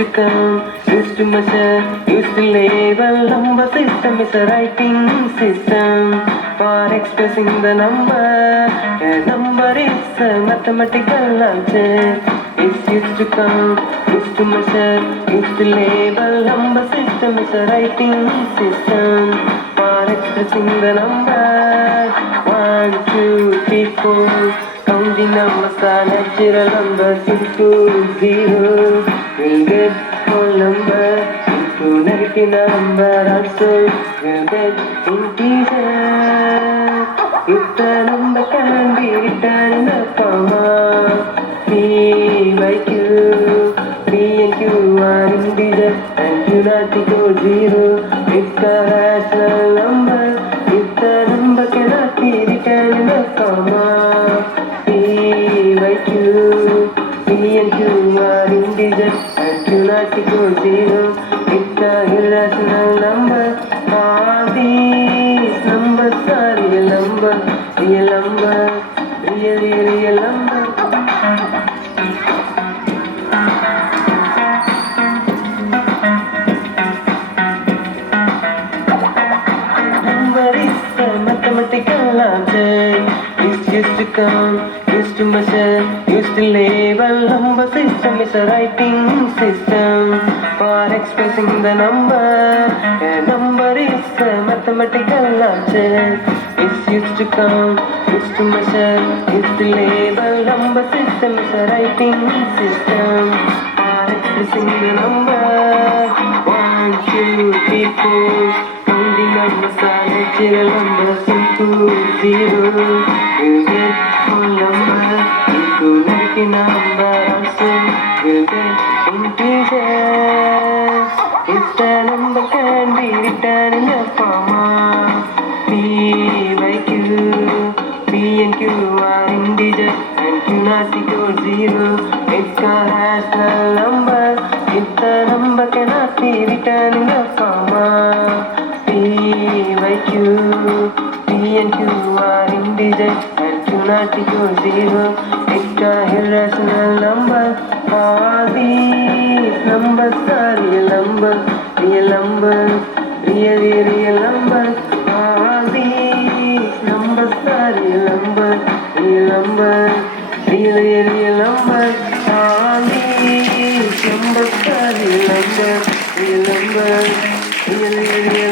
to come, used to measure, used to label. Number system is a writing system for expressing the number. A number is a mathematical object. It's used to come, used to measure, used to label. Number system is a writing system for expressing the number. 1, 2, 3, 4. Counting numbers are natural numbers into 0. We'll get whole number into negative number also. We'll get integer. If the number can be written in the form of P by Q, P and Q are integer and Q not equal to 0. It's a rational number. If the number cannot be written in the form of P by Q, P and Q are integer and Q not equal to 0. It's a irrational number. All these numbers are real numbers, real numbers, real numbers. Number is a mathematical object. It's used to count, used to measure, used to label. Number system is a writing system for expressing the number. A number is a mathematical object. It's used to count, used to measure, used to label. Number system is a writing system for expressing the number. 1, 2, 3, 4. Counting numbers are natural numbers into 0. You get whole number into negative number also. You get integer. If the number can be written in the form of P by Q, P and Q are integer and Q not equal to 0. It's a rational number. If the number cannot be written in the form of P by Q, P and Q are integer and Q not equal to 0. It's a irrational number. All these numbers are real numbers, real numbers, real numbers. All these numbers are real numbers, real numbers, real numbers. All these numbers are real numbers, real numbers, real